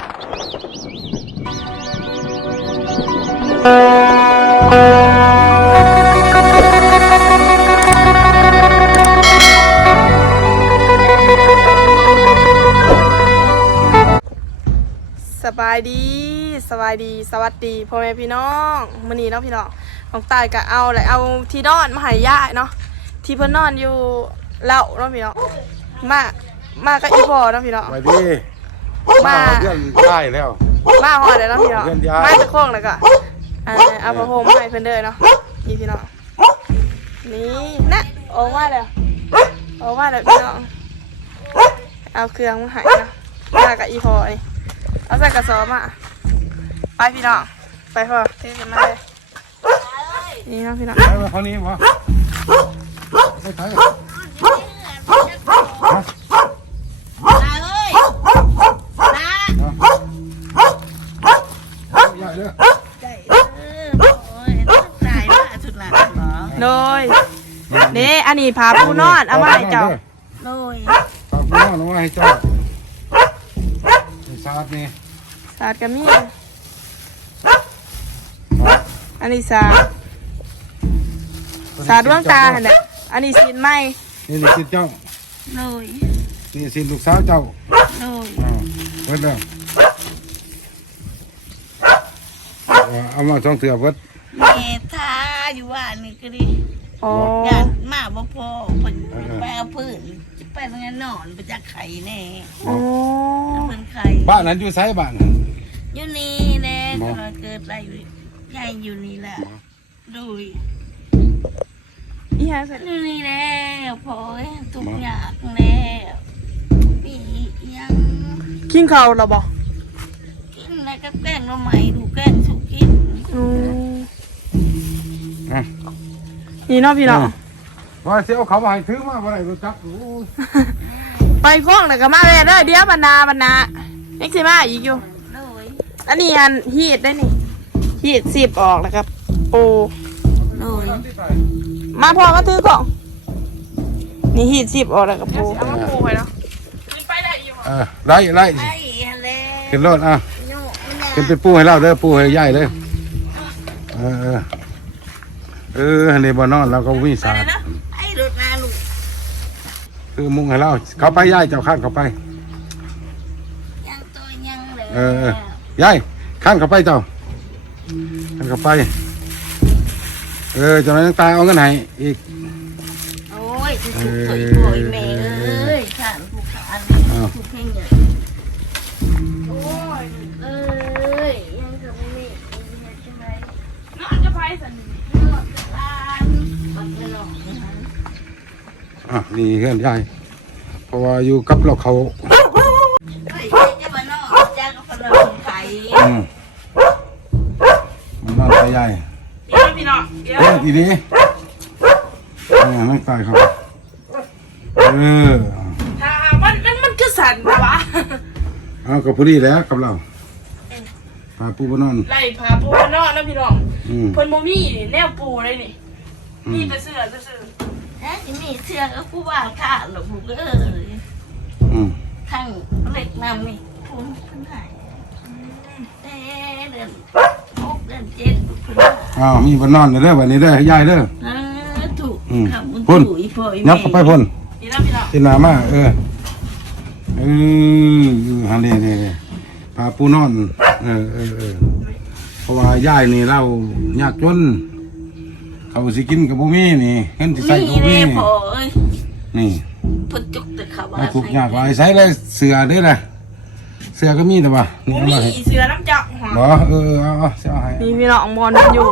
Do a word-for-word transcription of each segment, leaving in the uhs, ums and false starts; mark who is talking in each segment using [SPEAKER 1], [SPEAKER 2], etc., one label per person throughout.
[SPEAKER 1] สบายดีสบายดีสวัสดีพ่อแม่พี่น้องมื้อนี้เนาะพี่น้องน้องตายก็เอาแหละเอาที่นอนมาให้ย่าเนาะที่เพิ่นนอนอยู่เล่าเนาะพี่น้องมามากับอีพ่อเนาะพี่น้อง
[SPEAKER 2] ไปดิมาเพื่อนได้แล้ว
[SPEAKER 1] มาฮอดแล้วเนาะพี่น้องมาตะโค้งแล้วก็อ่าเอาผ้าห่มให้เพิ่นเด้อเนาะนี่พี่น้องนี่นะออกมาแล้วออกมาแล้วพี่น้องเอาเครื่องมาให้เนาะมากับอีพ่อนี่เอาใส่กระสอบมาไปพี่น้องไปพ่อเทกันมาเลยนี่นะพี่น้อง
[SPEAKER 2] ไปมาเขานี้วะไปถ่ายนาเอ้ยนาใหญ่เลยใหญ่เออโอ้ยตายละสุดละเหรอ
[SPEAKER 1] โดยนี่อันนี้พาปูนอนเอามาให้เจ้า
[SPEAKER 2] โดยพาปูนอนเอามาให้เจ้าซาดนี่
[SPEAKER 1] สาดกันนี่อันนี้สาดสาดดวงตาเนี่ยอันนี้สินไม้
[SPEAKER 2] นี่นี่สินเจ้า
[SPEAKER 1] เลย
[SPEAKER 2] นี่สินลูกสาวเจ้า
[SPEAKER 1] เลย
[SPEAKER 2] อ่าเพิ่นแล้วเอามาช่องเถื่อเพิ่น
[SPEAKER 3] เมทาอยู่ว่านี่ก็ดี
[SPEAKER 1] อ๋อ
[SPEAKER 3] อยากมาบ่พอเพิ่นไปเอาพื้นไปทางนั้นนอนไปจักไข่แน่
[SPEAKER 1] อ๋อ
[SPEAKER 3] เพิ่นไข่
[SPEAKER 2] บ้านนั้นอยู่ไสบ้าน
[SPEAKER 3] อยู่นี่แหละก็เกิดอะไรอยู่ใหญ่อยู่นี่แหละดู
[SPEAKER 1] อีหยังสัก
[SPEAKER 3] อยู่นี่แล้วพอทุกอย่างแล้วมียัง
[SPEAKER 1] กินข้าวแล้วบ่
[SPEAKER 3] กินอะไรก็แกล้งเราใหม่ดูแกล้งสุกิน
[SPEAKER 1] อืมนี่เนาะพี่น้อง
[SPEAKER 2] ว่าเสียเอาเขามาให้ถือมาบ่ได้รู้จัก
[SPEAKER 1] ไปคล้องแล้วก็มาเลยเด้อเดี๋ยวบรรณาบรรณาเอ็กซ์มาอีกอยู่อันนี้อันฮีดได้นี่ฮีดสิบออกแล้วครับปูมาพอมาถือกล่องนี่ฮีดสิบออกแล้วกับปูเอามาปูไปเนาะไปได้อยู่
[SPEAKER 2] เออไล่ไล่ขึ้นรถอ่ะขึ้นไปปูให้เราเด้อปูให้ใหญ่เลยเออเออเออในบ่อนอนเราก็วิ่งสาด
[SPEAKER 3] ไอ้รถนาลูก
[SPEAKER 2] คือมุ่งให้เราเขาไปย่ายเจ้าข้างเขาไป
[SPEAKER 3] ยังตัวยังเลย
[SPEAKER 2] เออย่ายข้างเขาไปเจ้าข้างเขาไปเออเจ้านั้นตายเอาเงินให้อีก
[SPEAKER 3] โอ้ยสุดสวยสวยแม่เอ้ยข้างผู้ขาทุกเพลงเนี่ยโอ้ยเอ้ยยังจะไม่มีใช่ไหม
[SPEAKER 1] น้องจะไปสัน
[SPEAKER 2] อ่ะนี่เพื่อนยายเพราะว่าอยู่กับเราเขาอืมมันนอนตายใหญ่
[SPEAKER 1] พี่น้อง
[SPEAKER 2] เดี๋ยวทีนี้นี่นั่งตายเขาเออ
[SPEAKER 1] มันมันมันคือสันปะวะ
[SPEAKER 2] เอากับผู้ดีแล้วกับเราพาปูมานอน
[SPEAKER 1] ไล่พาปูมานอนนะพี่น้องเพิ่นโมมี่แนวปูเลยนี่นี่จะเสือจะเสือ
[SPEAKER 3] ฮะมีเสือก็กูว่าข้าหรอกกูก็เออทั้งเล็กน้ำนี่พุ่นพุ่นหายแต่เดือนหกเดือนเจ็ดพุ่น
[SPEAKER 2] อ้าวมีบนนอนเลยเด้อวันนี้เด้อยายเด้อ
[SPEAKER 3] ถูก
[SPEAKER 2] พุ่นยับเข้าไปพุ่นที่นามาเออเออฮันเดเดพาปูนอนเออเออเออเพราะว่ายายนี่เรายากจนเขาสิกินกับบุมี่นี่เห็นสิใส่กับบุมี่นี่
[SPEAKER 3] พุ่นจุกแต่เขา
[SPEAKER 2] ว่าถูกยากว่าใส่เลยเสือได้แหละเสือก็มีแต่ว่า
[SPEAKER 1] บุมี่เสือน้ำจับ
[SPEAKER 2] เหรอเออเอาเอาเสือให้
[SPEAKER 1] นี่พี่น้องบอลอยู่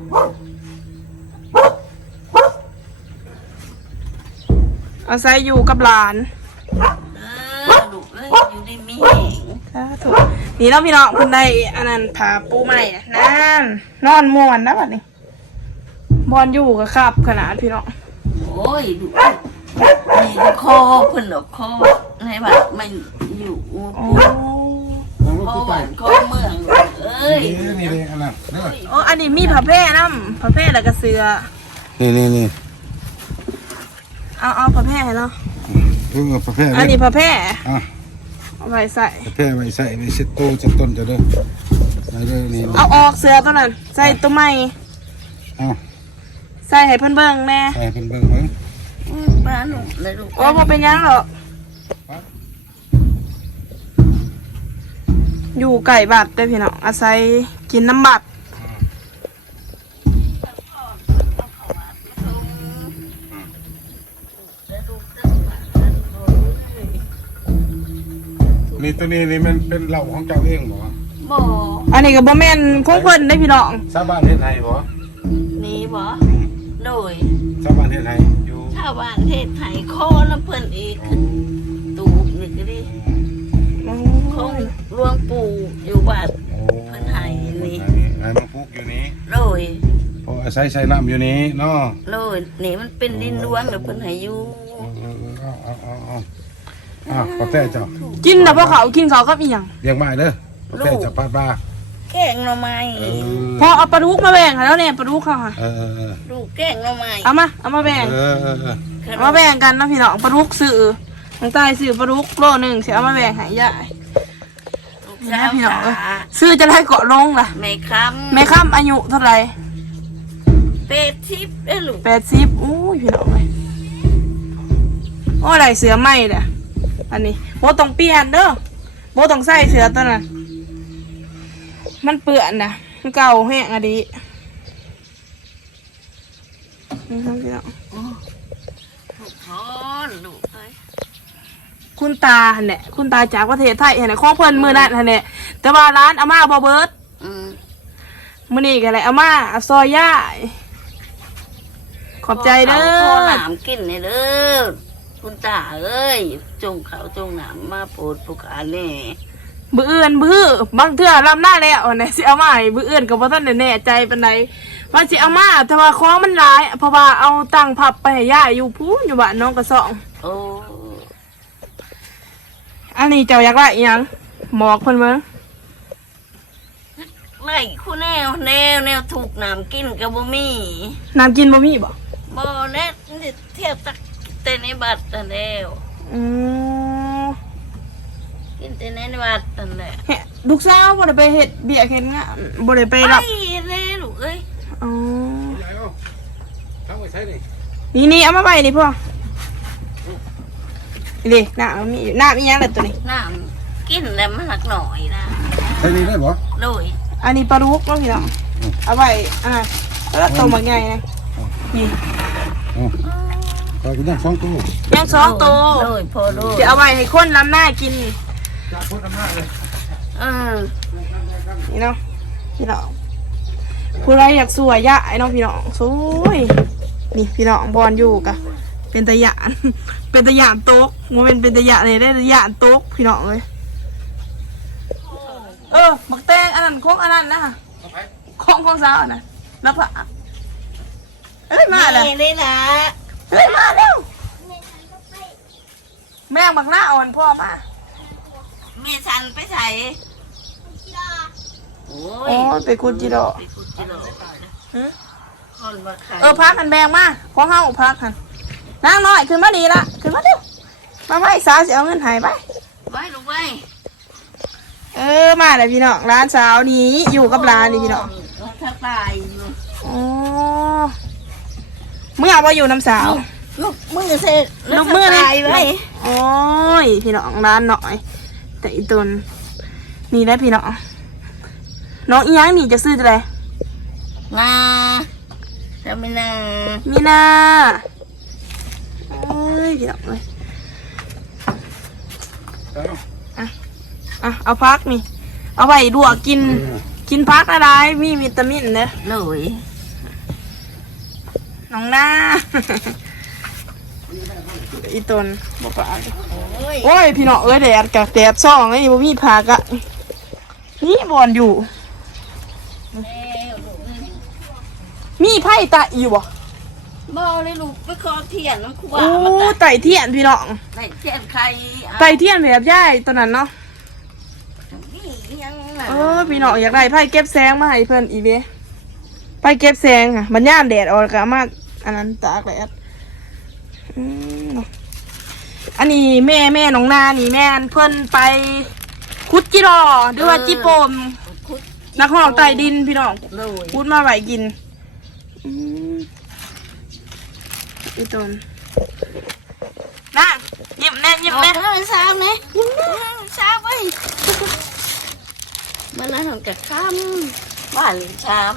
[SPEAKER 1] อาศัยอยู่กับหลาน
[SPEAKER 3] ลูกเอ้ยอยู่ในมี
[SPEAKER 1] ถูกนี่เนาะพี่น้องคุณได้อันนั้นผ่าปูใหม่นั่นนอนม่วนนะบัดนี้บอลอยู่กับขับขนาดพี่น้อง
[SPEAKER 3] โอ้ยดูนี่คอเพิ่นหรอกคอในแบบมันอยู่คอหวานคอเมืองเอ้ย
[SPEAKER 2] นี่นี่อันนั้น
[SPEAKER 1] อ๋ออันนี้มีผ้าแพร่น้ำผ้าแพร่แล้วก็เสือ
[SPEAKER 2] นี่นี่นี่
[SPEAKER 1] เอาเอาผ้าแพร่เนาะ
[SPEAKER 2] เออผ้าแพร่
[SPEAKER 1] อันนี้ผ้าแพร่
[SPEAKER 2] อ่ะ
[SPEAKER 1] เอาไว้ใส่
[SPEAKER 2] แพ้ไว้ใส่ไว้เช็ดโตจัดต้นจะเด้อไปเด้อนี่
[SPEAKER 1] เอาออกเสือตัวนั้นใส่ตัวใหม่
[SPEAKER 2] เอา
[SPEAKER 1] ใส่ให้เพิ่นเบิ่งแน่
[SPEAKER 2] ใส่เป็นเบิ่งเบิ่ง
[SPEAKER 3] อืมบ้านหนูเลยลูก
[SPEAKER 1] โอ้บ่เป็นหยังหรอกอยู่ไก่บัดเด้อพี่น้องอาศัยกินน้ำบัด
[SPEAKER 2] นี่ตัวนี้นี่มันเป็นเหล้าของเจ้าเองบ่
[SPEAKER 3] บ่
[SPEAKER 1] อันนี้ก็บ่แม่นของเพิ่นได้อพี่น้อง
[SPEAKER 2] ชาวบ้านเฮ็ดให้บ่
[SPEAKER 3] นี่บ่โดย
[SPEAKER 2] ชาวบ้านเฮ็ดให้อยู่
[SPEAKER 3] ชาวบ้านเทศไทยโคน้ำเพิ่นอีกตูบนี่ก็ดิของหลวงปู่อยู่บ้านเพิ่นให้นี่
[SPEAKER 2] ให้มันปลูกอยู่นี้
[SPEAKER 3] โดย
[SPEAKER 2] พออาศัยใส่น้ำอยู่นี้เนาะ
[SPEAKER 3] โดยนี่มันเป็นดินหลวงแล้วเพิ่นให้อยู่
[SPEAKER 2] เออๆเอาเอาเอาเอาอ่ะกาแฟเจ้า
[SPEAKER 1] กินแต่พวกเขากินเขากับอีหยัง
[SPEAKER 2] เลี้ยงไม้เด้อกาแฟจะปาดบา
[SPEAKER 3] แกงหน่อไม้
[SPEAKER 2] เออ
[SPEAKER 1] พอเอาปลาดุกมาแบ่งให้แล้วเนี่ยปลาดุกเขาค่ะ
[SPEAKER 2] เออเออเออ
[SPEAKER 3] ลูกแกงหน่อไม้
[SPEAKER 1] เอามาเอามาแบ่ง
[SPEAKER 2] เออเออเออ
[SPEAKER 1] เอามาแบ่งกันนะพี่น้องปลาดุกซื้อทางใต้ซื้อปลาดุกโลนึงสิเอามาแบ่งให้ยาย
[SPEAKER 3] ลูก
[SPEAKER 1] นะ
[SPEAKER 3] สาว
[SPEAKER 1] พี่น้องเอ้ย
[SPEAKER 3] ขา
[SPEAKER 1] ซื้อจะได้เกาะลงล่ะ
[SPEAKER 3] แม่คำ
[SPEAKER 1] แม่ข้ามอายุเท่าไหร่
[SPEAKER 3] เป็ดทิพย์เด้อลูก
[SPEAKER 1] แปดสิบอู้ยพี่น้องเลยโอ้อะไรเสือไหมเนี่ยอันนี้โบต้องเปลี่ยนเด้อโบต้องใส่เสือตัวนั้นมันเปื้อนนะมันเก่าแห้งอะดินี่ครับพี่น้อง
[SPEAKER 3] ลูกทอนลูกเอ้ย
[SPEAKER 1] คุณตาหั่นแหละคุณตาจากประเทศไทยเห็นไหมของเพิ่นมือนั่นหั่นแหละแต่ว่าร้านอาม่าบอเบิร์ด
[SPEAKER 3] อืม
[SPEAKER 1] มื้อนี้ก็เลยอาม่าเอาซอยย่ายขอบใจเด้
[SPEAKER 3] ขอ
[SPEAKER 1] อ
[SPEAKER 3] หนามกินเลยเด้อคุณตาเอ้ยจงเขาจงหนามมาโปรดผู้ขาแน่
[SPEAKER 1] บื้ออื่นบื้อบางเทื่อลำหน้าแล้วเนี่ยสิเอามาให้บื้ออื่นก็บ่ทันได้แน่ใจปานใดว่าสิเอามาแต่ว่าของมันหลาย เพราะว่าเอาตังค์พับไปให้ย่าอยู่พูนอยู่บ้านน้องกระสอง
[SPEAKER 3] โอ้
[SPEAKER 1] อันนี้เจ้าอยากได้อิหยังหมอกเพิ่นเบิ่ง
[SPEAKER 3] ไล่คู่แนวแนวแนวถูกหนามกินกับบ่มี
[SPEAKER 1] น้ำกินบ่มีบ่
[SPEAKER 3] บ่แน่เที่ยวตักแต่ในบัตรนั่นแล้ว
[SPEAKER 1] อือ
[SPEAKER 3] กินแต่ในบัตรนั่นแหละ
[SPEAKER 1] เฮ็ดลูกสาวบ่ได้ไปเฮ็ดเบี้ยเฮ็ดงานบ่ได้ไป
[SPEAKER 3] ไป
[SPEAKER 1] รับ
[SPEAKER 3] เลยลูกเอ้ย
[SPEAKER 1] อ๋อ
[SPEAKER 2] ใหญ่เอาทั้งไว้ใช้นี่
[SPEAKER 1] นี่นี่เอามาไว้นี่พ่อนี่น้ำมีน้ำอีหยังล่ะตัวนี้
[SPEAKER 3] น้ำกินแล้วมันหนักหน่อยนะ
[SPEAKER 2] ใช้นี่ได้บ่
[SPEAKER 3] โดย
[SPEAKER 1] อันนี้ปลาดุกเนาะพี่น้องเอาไว้อ่าแล้วตัวมันใหญ่นะนี่
[SPEAKER 2] อ๋อไปกันยังสองตัว
[SPEAKER 1] ยังสองตัว
[SPEAKER 3] โดยพอโดย
[SPEAKER 1] จะเอาไว้ให้คนล้ำหน้ากิน
[SPEAKER 2] จากพุทธอำนาจเลย
[SPEAKER 3] เออ
[SPEAKER 1] นี่เนาะพี่น้องผู้ใดอยากสวยยะไอ้น้องพี่น้องสวยนี่พี่น้องบอลอยู่กะเป็นตะหยาน เป็นตะหยานโต๊กมันเป็นเป็นตะหยานเลยได้ตะหยานโต๊กพี่น้องเลยเออหมักแตงอันนั้นของอันนั้นนะของของสาวอันนะแล้วผักเอ้ยมาเลย
[SPEAKER 3] นี่เลยล่ะ
[SPEAKER 1] เฮ้ยมาเร็วแม่งบักหน้าอ่อนพ่อมา
[SPEAKER 3] แม่ฉันไปใส่โอ้
[SPEAKER 1] โอ้
[SPEAKER 3] ย
[SPEAKER 1] ยไปกุดจิโด
[SPEAKER 3] ไปกุดจิโร่
[SPEAKER 1] ฮะ
[SPEAKER 3] คนมาขาย
[SPEAKER 1] เออพักกันแบงมาของเฮาพักกันนางน้อยขึ้นมาดีละขึ้นมาเร็วมาไม่สาวสิเอาเงินใหายไป
[SPEAKER 3] ไว้ลูกไว้
[SPEAKER 1] เออมาเลยพี่น้องร้านสาวนี้อยู่กับร้านนี่พี่น้อง
[SPEAKER 3] ถ้าตายอยู่
[SPEAKER 1] โอ้เมื่อว่าอยู่น้ำสาว
[SPEAKER 3] ลูกมือเสร็จ
[SPEAKER 1] ลูกมือเลย
[SPEAKER 3] ตายไว้
[SPEAKER 1] โอ้ยพี่น้องร้านหน่อย แต่อีตนนี่ได้พี่น้องน้องอีหยังนี่จะซื้ออะไร
[SPEAKER 3] งาจะไม่นา
[SPEAKER 1] มีนาเอ้ยพี่น้องเลย
[SPEAKER 2] เอา
[SPEAKER 1] อ่ะเอาพักนี่เอาไปดวกกินกินพักอะไรมีวิตามินเนอะ
[SPEAKER 3] เลย
[SPEAKER 1] น้องหน้า อีตนบอกว่า
[SPEAKER 3] โอ้ย
[SPEAKER 1] โอ้ยพี่น้องเอ้ยแดดกับแดดซ่องไอ้บ่มีผักอะนี่บอนอยู่ มีไผ่ไตอยู่บ่
[SPEAKER 3] บ่เลยลูกไปคอเทียนน้ำขวา
[SPEAKER 1] โอ้
[SPEAKER 3] มาตัด
[SPEAKER 1] ไตเทียนพี่น้อง
[SPEAKER 3] ไต่เทียนใคร
[SPEAKER 1] ไตเทียนแบบย่ายตอนนั้นเนาะ
[SPEAKER 3] นี่ยังน่ะ
[SPEAKER 1] เออพี่น้องอยากได้ไผ่เก็บแสงมาให้เพิ่นอีเว้ไผ่เก็บแสงค่ะมันย่ามแดดออกก็เอามาอันนั้นตากแดดอืมเนาะอันนี้แม่แม่น้องนานี่แม่นเพิ่นไปคุดจิรอหรือว่าจิโปมนักห้องใต้ดินพี่น้องพูดมาไหวกินอีตนน่าหยิบแน่หยิบแน่
[SPEAKER 3] เออสามเนี่ยสามไปมันน่าทำจากข้ามบ้านหรือชาม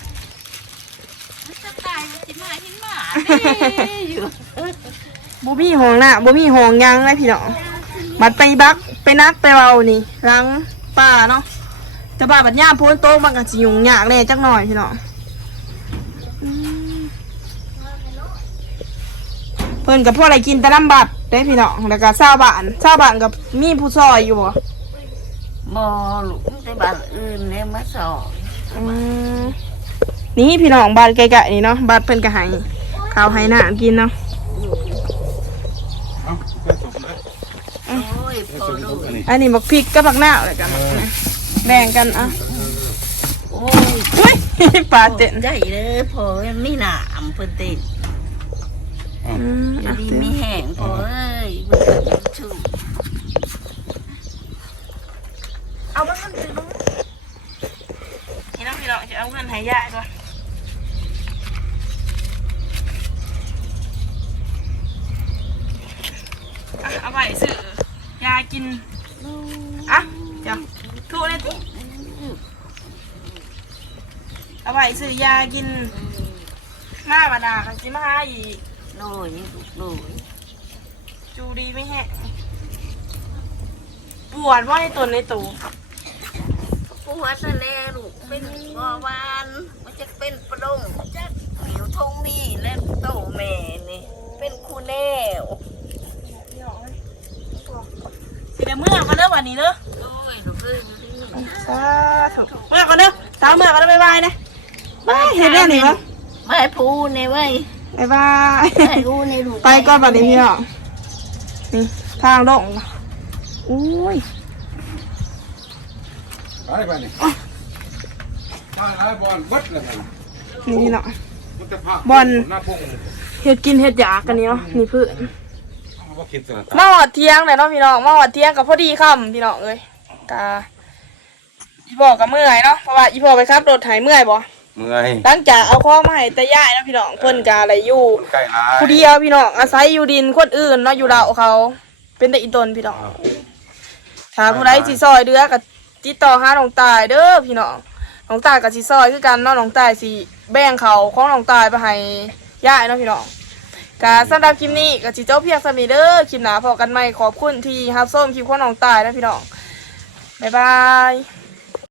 [SPEAKER 3] จะตายมันจะมาหินหมาอยู่
[SPEAKER 1] บ่มีห้องน่ะบ่มีห้องยังเลยพี่น้องบัดไปบักไปนักไปเบานี่ล้างป่าเนาะแต่บ้าบัดย่ามพ้นโต๊ะมันก็สิยุ่งยากแน่จักหน่อยพี่น้องเพิ่นกับพวกอะไรกินแต่น้ำบัดได้พี่น้องแล้วก็ชาวบ้านชาวบ้านกับมีผู้ซอยอยู่บ่
[SPEAKER 3] มอลูกแต่บ้านอื่นเนี่ยมาสอน
[SPEAKER 1] อืมนี่พี่น้องบ้านไกลๆนี่เนาะบ้านเพิ่นก็ให้ข้าวให้น้ำกินเนาะ
[SPEAKER 2] เอาไปส่งเลย
[SPEAKER 3] โอ้ยพอดู
[SPEAKER 2] อันนี้
[SPEAKER 1] อันนี้บักพริกกับบักหน้าวอะไรกันนะแบ่งกันอ่ะ
[SPEAKER 3] โอ้ย
[SPEAKER 1] อุ้ย ปลาเต็น
[SPEAKER 3] ใหญ่เลยพอไม่หนามเพิ่นติด
[SPEAKER 1] อืม
[SPEAKER 3] อยู่
[SPEAKER 1] อ่ะ
[SPEAKER 3] ดีมีแห้งพอเอ้ยมันเกิดชู
[SPEAKER 1] เอาบ้างกันสิลูกนี่น้องพี่น้องจะเอาเงินให้ยายก่อนอ่ะเอาไปซื้อยากินอ่ะเดี๋ยวถูกเลยสิเอาไปซื้อยากินมาบาดากันสิมาหาอีก
[SPEAKER 3] โดยลูกโดย
[SPEAKER 1] จูดีไม่แห้งปวดว่าในตัวในตู
[SPEAKER 3] ผู้วัฒแน่ลูกเป็นบอวานมันจะเป็นประดงจะผิวทงนี่และโตแม่นี่เป็นคูแนว
[SPEAKER 1] สิเดี๋ยวเมื่อกันเด้อวันนี้เด้อ
[SPEAKER 3] โอ้ยลูกเอ้ย
[SPEAKER 1] สาธุเมื่อกันเด้อสาวเมื่อกันเด้อบ๊ายบายนะบายเห็นได้หนิวะ
[SPEAKER 3] ไม่พูดในเว้ย
[SPEAKER 1] บ๊ายบาย
[SPEAKER 3] ไม่รู้ในลูก
[SPEAKER 1] ไปก่อนบัดนี้พี่น้องนี่ทางลงอุ้ย
[SPEAKER 2] ไปไปนี่ไปไอ้บอลเบิดเลยมัน
[SPEAKER 1] นี่พี่น้อง
[SPEAKER 2] มันจะพา
[SPEAKER 1] บอล
[SPEAKER 2] หน้าพง
[SPEAKER 1] เห็ดกินเห็ดอยากกันนี้เนาะนี่เพื่อน
[SPEAKER 2] เอาว่าคิดสนะ
[SPEAKER 1] มาหอดเที่ยงเลยเนาะพี่น้องมาหอดเที่ยงกับพอดีค่ำพี่น้องเอ้ยกาอีพ่อกับเมื่อยเนาะเพราะว่าอีพ่อไปขับรถไถเมื่อยบ่
[SPEAKER 2] เมื่อย
[SPEAKER 1] หลังจากเอาข้อมาให้แต่ย่ายเนาะพี่น้องเพิ่นกาอะไรอยู่
[SPEAKER 2] ใกล้หาย
[SPEAKER 1] ผู้เดียวพี่น้องอาศัยอยู่ดินคนอื่นเนาะอยู่เราเขา เป็นแต่อีตนพี่น้องถ้าผู้ใดสิซอยเดือกับติดต่อหาน้องตายเด้อพี่น้องน้องตายกับสิซอยคือกันเนาะน้องตายสิแบ่งเขาของน้องตายไปให้ย่ายเนาะพี่น้องกาสำหรับคลิปนี้ก็สิเจ้าเพียงสมีเด้อคลิปหน้าพอกันใหม่ขอบคุณที่รับชมคลิปของน้องตายนะพี่น้องบ๊ายบาย